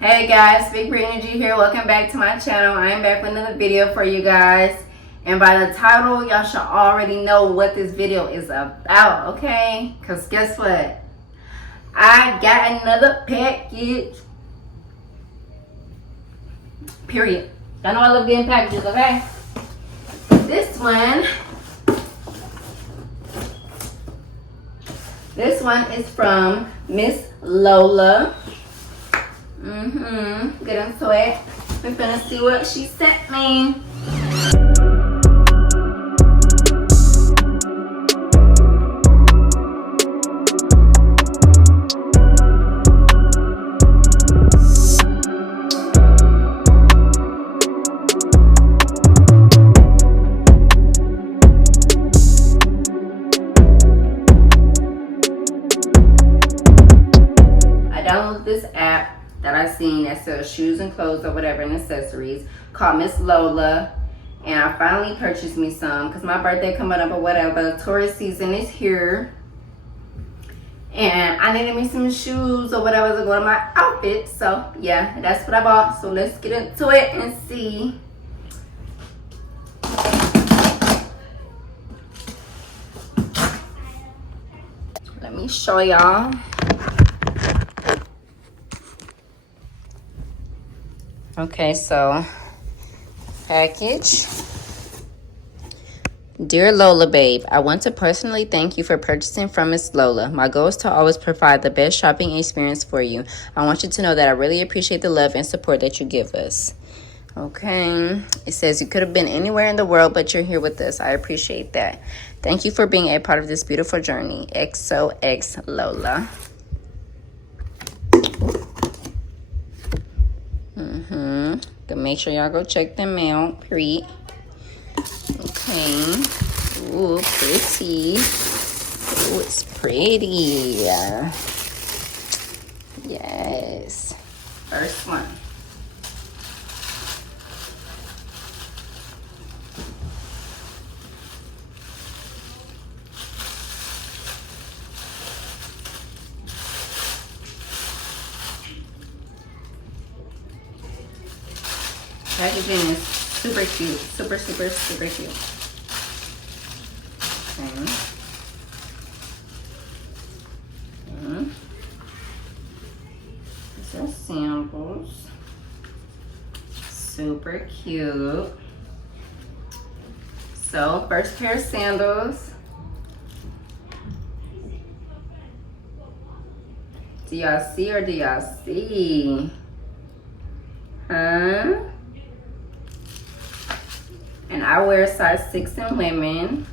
Hey guys, Big Briana here. Welcome back to my channel. I am back with another video for you guys. And by the title, y'all should already know what this video is about, okay? Because guess what? I got another package. Period. Y'all know I love getting packages, okay? This one is from Miss Lola. Get into it. We're gonna see what she sent me. I downloaded this app that I seen that sells shoes and clothes or whatever and accessories called Miss Lola, and I finally purchased me some because my birthday coming up or whatever. Tourist season is here and I needed me some shoes or whatever to go to my outfit. So yeah, that's what I bought. So let's get into it and see. Let me show y'all. Okay, so package. Dear Lola babe, I want to personally thank you for purchasing from Miss Lola. My goal is to always provide the best shopping experience for you. I want you to know that I really appreciate the love and support that you give us. Okay, it says you could have been anywhere in the world, but you're here with us. I appreciate that. Thank you for being a part of this beautiful journey. XOX Lola. Make sure y'all go check them out. Period. Okay. Ooh, pretty. Ooh, it's pretty. Yes. First one. Packaging is super cute. Super cute. Okay. These are Sandals. Super cute. So, first pair of sandals. Do y'all see or do y'all see? Huh? And I wear size 6 in women.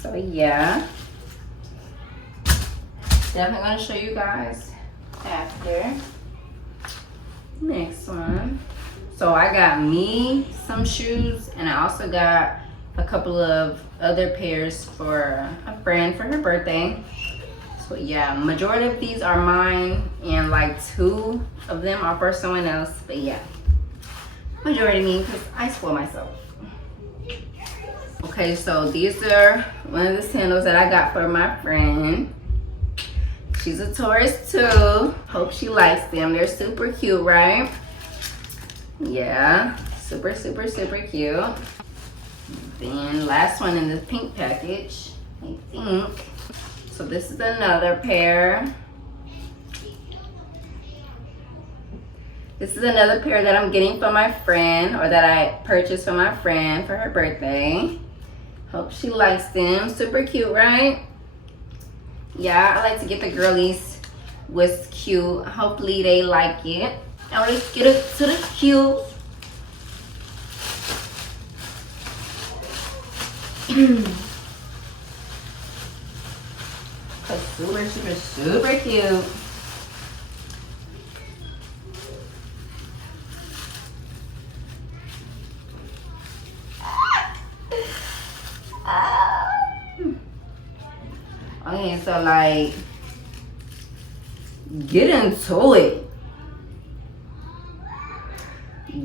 So yeah. Definitely gonna show you guys after. Next one. So I got me some shoes and I also got a couple of other pairs for a friend for her birthday. So yeah, majority of these are mine and like 2 of them are for someone else, but yeah. Majority me because I spoil myself. Okay, so these are one of the sandals that I got for my friend. She's a tourist too. Hope she likes them. They're super cute, right? Yeah, super cute. Then last one in this pink package, I think. So this is another pair. This is another pair that I'm getting for my friend, or that I purchased for my friend for her birthday. Hope she likes them. Super cute, right? Yeah, I like to get the girlies what's cute. Hopefully they like it. Now let's get it to the cute. Super cute. Okay, so like, get into it.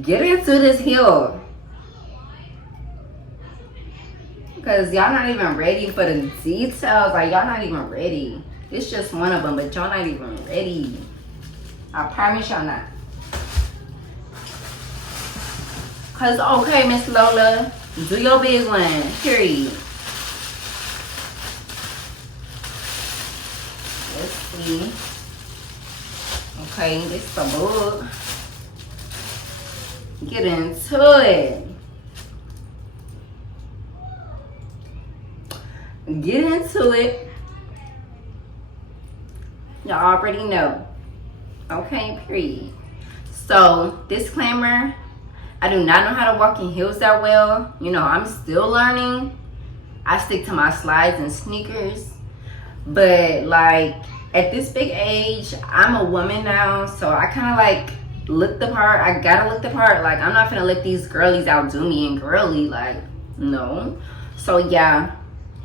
Get into this heel. Because y'all not even ready for the details. Like, y'all not even ready. It's just one of them, but y'all not even ready. I promise y'all not. Cause okay, Miss Lola, do your big one. Period. Let's see. Okay, this is the book. Get into it. Get into it. Y'all already know. Okay, period. So, disclaimer, I do not know how to walk in heels that well. You know, I'm still learning. I stick to my slides and sneakers. But, like, at this big age, I'm a woman now. So, I kind of, like, look the part. I gotta look the part. Like, I'm not gonna let these girlies outdo me and girly. Like, no. So, yeah.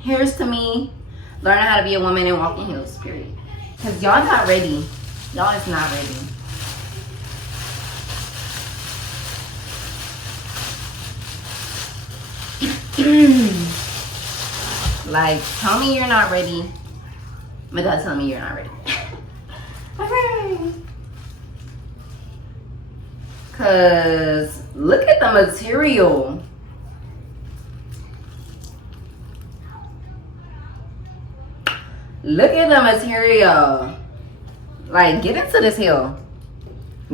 Here's to me learning how to be a woman and walk in heels, period. Because y'all not ready. Y'all is not ready. Like, tell me you're not ready, but don't tell me you're not ready. Okay. Cause look at the material. Look at the material. Like, get into this heel.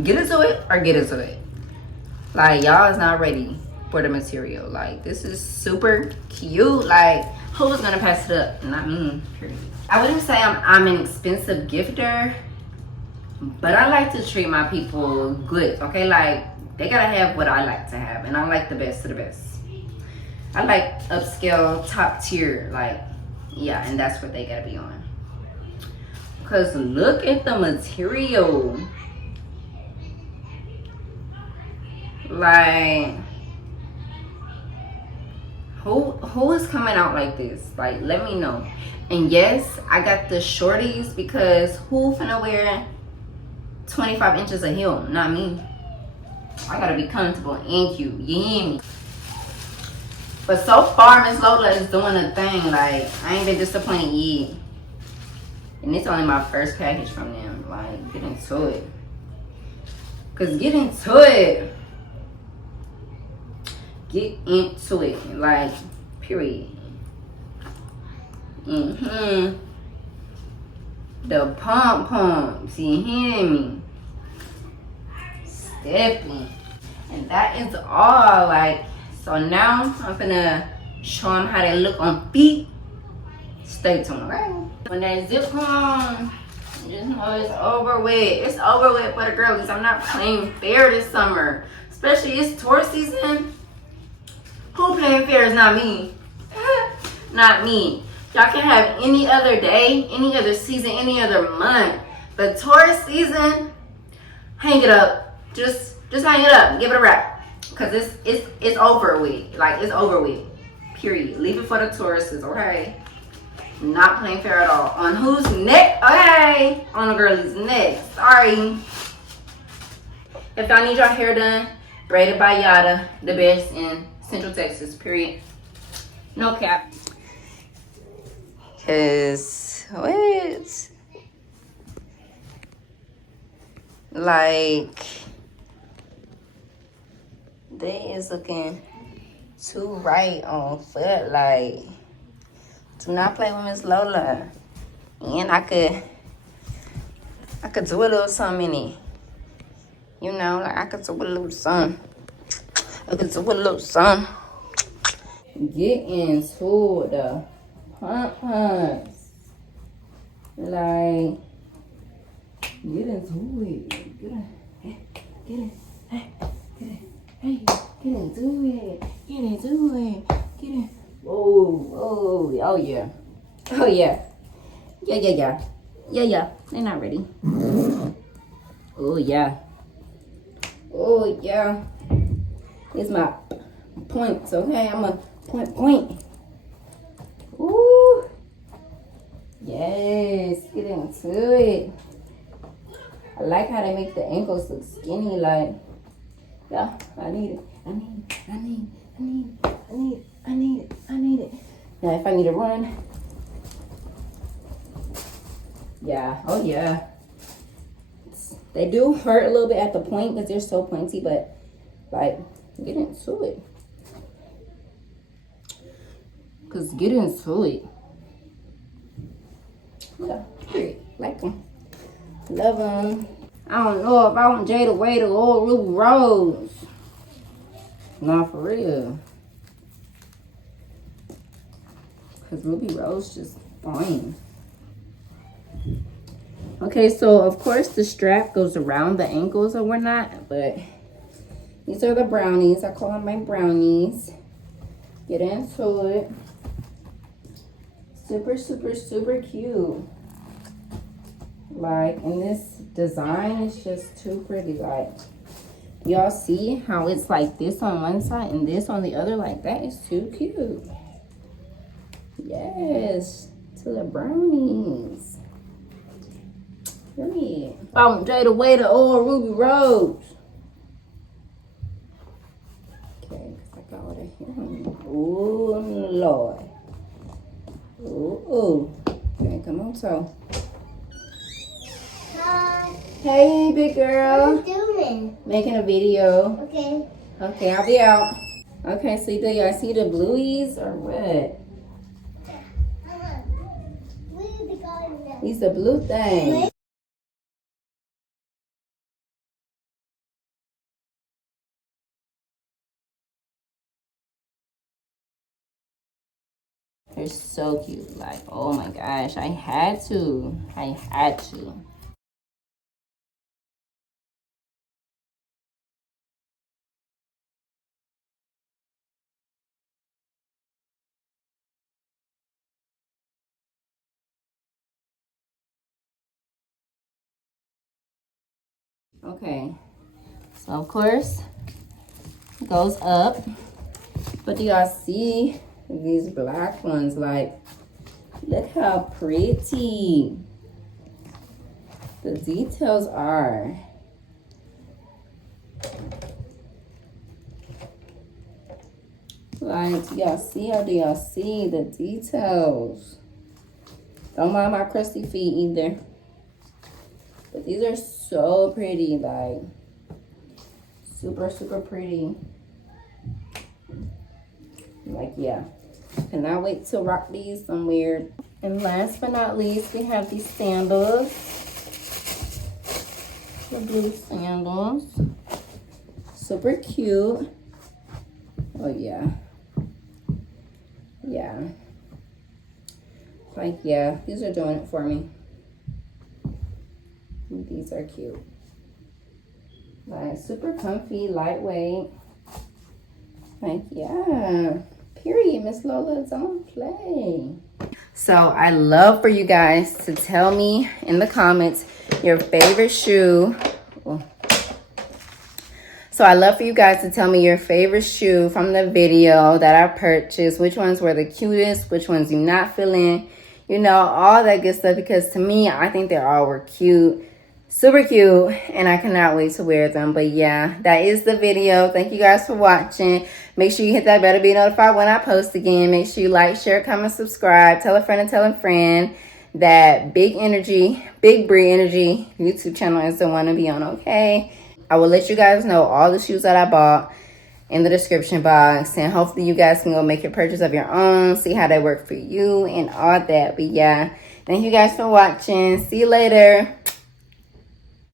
Get into it or get into it. Like, y'all is not ready for the material. Like, this is super cute. Like, who's gonna pass it up? Not me, period. I wouldn't say I'm an expensive gifter, but I like to treat my people good, okay? Like, they gotta have what I like to have, and I like the best of the best. I like upscale, top tier, like, yeah, and that's what they gotta be on. Because look at the material. Like, who is coming out like this? Like, let me know. And yes, I got the shorties because who finna wear 25 inches of heel? Not me. I gotta be comfortable and cute. You hear me? But so far, Miss Lola is doing a thing. Like, I ain't been disappointed yet. And it's only my first package from them. Like, get into it. Cause get into it. Get into it. Like, period. The pom-poms. You hear me? Stepping. And that is all. Like, so now I'm gonna show them how they look on feet. Stay tuned, right? When that zip come on, you just know it's over with. It's over with for the girlies. I'm not playing fair this summer. Especially it's tourist season. Who playing fair is not me. Not me. Y'all can have any other day, any other season, any other month. But tourist season, hang it up. Just hang it up. Give it a wrap. Cause it's over with. Like, it's over with. Period. Leave it for the tourists, okay? Not playing fair at all. On whose neck? Okay. On the girlie's neck. Sorry. If y'all need your hair done, braided by Yada, the best in Central Texas, period. No cap. Cause what? Like, they is looking too right on foot. Like, do not play with Miss Lola. And I could do a little something in it. You know, like I could do a little something. Get into the pumps. Like, get into it. Get into it. Whoa, oh yeah. Yeah, they're not ready. Oh yeah. Here's my points, okay? I'm a point. Ooh. Yes, get into it. I like how they make the ankles look skinny, like, yeah, I need it. Now if I need to run, yeah, oh yeah. They do hurt a little bit at the point because they're so pointy, but like, get into it. Cause get into it. Yeah, period. Like them. Love them. I don't know if I want Jada Wade or Ruby Rose. Not for real. Cause Ruby Rose just fine. Okay, so of course the strap goes around the ankles or whatnot, but these are the brownies. I call them my brownies. Get into it. Super, super, super cute. Like, and this design is just too pretty. Like, y'all see how it's like this on one side and this on the other? Like, that is too cute. Yes, to the brownies. Period. Fountain Jada Waiter or Ruby Rose. Okay, because I got what I hear. Oh, Lord. Ooh. Okay, come on, so. Hi. Hey, big girl. What are you doing? Making a video. Okay. Okay, I'll be out. Okay, so do y'all see the blueies or what? These are blue things. They're so cute. Like, oh my gosh, I had to. Okay, so of course, it goes up. But do y'all see these black ones? Like, look how pretty the details are. Like, do y'all see or do y'all see the details? Don't mind my crusty feet either. But these are so pretty, like, super, super pretty. Like, yeah. Cannot wait to rock these somewhere. And last but not least, we have these sandals. The blue sandals. Super cute. Oh, yeah. Yeah. Like, yeah, these are doing it for me. These are cute. Like, super comfy, lightweight. Like, yeah. Period, Miss Lola, don't play. So I love for you guys to tell me in the comments your favorite shoe. So I love for you guys to tell me your favorite shoe from the video that I purchased. Which ones were the cutest? Which ones you not feeling? You know, all that good stuff. Because to me, I think they all were cute. Super cute. And I cannot wait to wear them. But yeah, that is the video. Thank you guys for watching. Make sure you hit that bell to be notified when I post again. Make sure you like, share, comment, subscribe. Tell a friend and tell a friend that Big Bree Energy YouTube channel is the one to be on, okay? I will let you guys know all the shoes that I bought in the description box. And hopefully you guys can go make your purchase of your own. See how they work for you and all that. But yeah, thank you guys for watching. See you later.